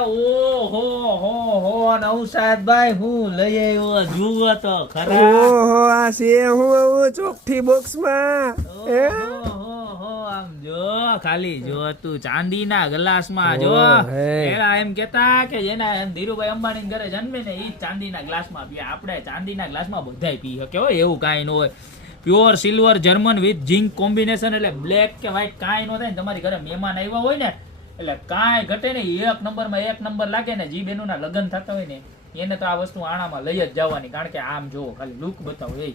ઓહો નવસાદભાઈ હું લઈ આવ્યો જુઓ તો ખરા. ઓહો આ છે હું ચોકઠી બોક્સમાં આમ જો ખાલી જો તું ચાંદીના ગ્લાસમાં જો એલા એમ કેતા કે જેના ધીરુભાઈ અંબાણી ઘરે જન્મે ને ઈ ચાંદીના ગ્લાસમાં પીએ. આપણે ચાંદીના ગ્લાસમાં બધાય પી શકે હોય એવું કાંઈ ન હોય. Pure silver German with zinc combination એટલે બ્લેક કે વ્હાઈટ કાંઈ ન થાય ને. તમારી ઘરે મહેમાન આવ્યા હોય ને એટલે કાંઈ ઘટે ને, એક નંબર લાગે ને. જી બેનું ના લગ્ન થતા હોય ને એને તો આ વસ્તુ આણામાં લઈ જ જવાની. કારણ કે આમ જો ખાલી લુક બતાવો, એ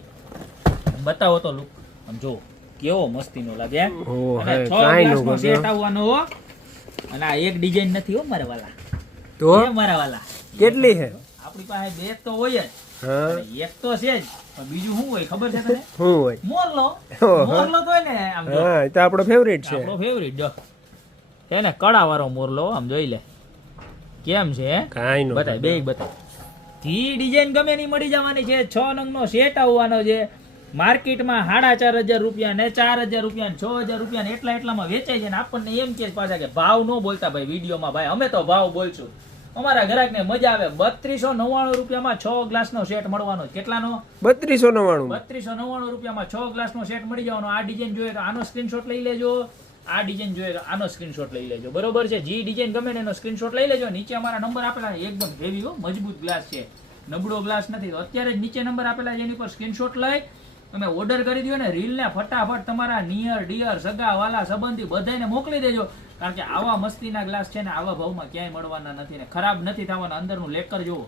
બતાવો તો લુક આમ જો કેવો મસ્તીનો લાગે. અને 6 ગ્લાસનો સેટ આવવાનો હો. અને આ એક ડિઝાઇન નથી હો મારા વાલા. તો મારા વાલા કેટલી છે આપણી પાસે? બે તો હોય જ, એક તો છે જ, પણ બીજું શું હોય ખબર છે તને? શું હોય? મોરલો. મોરલો તો હોય ને આમ જો. હા એ તો આપણો ફેવરિટ છે. આપણો ફેવરિટ જો છે ને, કડા વાળો મોરલો. આમ જોઈ લે કેમ છે. કાઈ નો બતાય બે બતાય. જી ડિઝાઇન ગમે ની મળી જવાની છે. 6 નંગનો સેટ આવવાનો છે. માર્કેટમાં 4,500 રૂપિયા ને 4,000 રૂપિયા ને 6,000 રૂપિયા ને એટલામાં વેચાય છે. ને આપણને એમ કે પાછા કે ભાવ ન બોલતા ભાઈ વિડીયોમાં. ભાઈ અમે તો ભાવ બોલશું, અમારા ગ્રાહક ને મજા આવે. 3299 રૂપિયામાં 6 ગ્લાસનો સેટ મળવાનો. કેટલાનો? 3299. 3299 રૂપિયામાં 6 ગ્લાસનો સેટ મળી જવાનો. આ ડિઝાઇન જોઈએ તો આનો સ્ક્રીનશોટ લઈ લેજો. આ ડિઝાઇન જોઈએ તો આનો સ્ક્રીનશોટ લઈ લેજો. બરોબર છે? જે ડિઝાઇન ગમે ને એનો સ્ક્રીનશોટ લઈ લેજો. નીચે અમારા નંબર આપેલા છે. એકદમ હેવી હો, મજબૂત ગ્લાસ છે, નબળો ગ્લાસ નથી. તો અત્યારે જ નીચે નંબર આપેલા છે એની પર સ્ક્રીનશોટ લઈ તમે ઓર્ડર કરી દો ને રીલને ફટાફટ તમારા નિયર ડિયર સગા વાલા સંબંધી બધાને મોકલી દેજો. કારણ કે આવા મસ્તીના ગ્લાસ છે ને આવા ભાવમાં ક્યાંય મળવાના નથી ને ખરાબ નથી થવાના. અંદરનું લેકર જુઓ,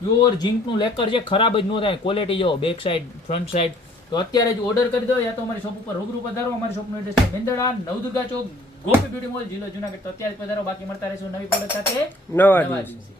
પ્યોર ઝિંકનું લેકર છે, ખરાબ જ ન થાય. ક્વોલિટી જુઓ, બેક સાઈડ ફ્રન્ટ સાઈડ. તો અત્યારે જ ઓર્ડર કરી દો, યા તો અમારી શોપ ઉપર રૂબરૂ પધારો. અમારી શોપનું એડ્રેસ છે મેંદરડા, નવદુર્ગા ચોક, ગોપી બ્યુટી મોલ, જિલ્લો જુનાગઢ. તો અત્યારે પધારો, બાકી મળતા રહેશું નવી પ્રોડક્ટ સાથે નવા દિવસે.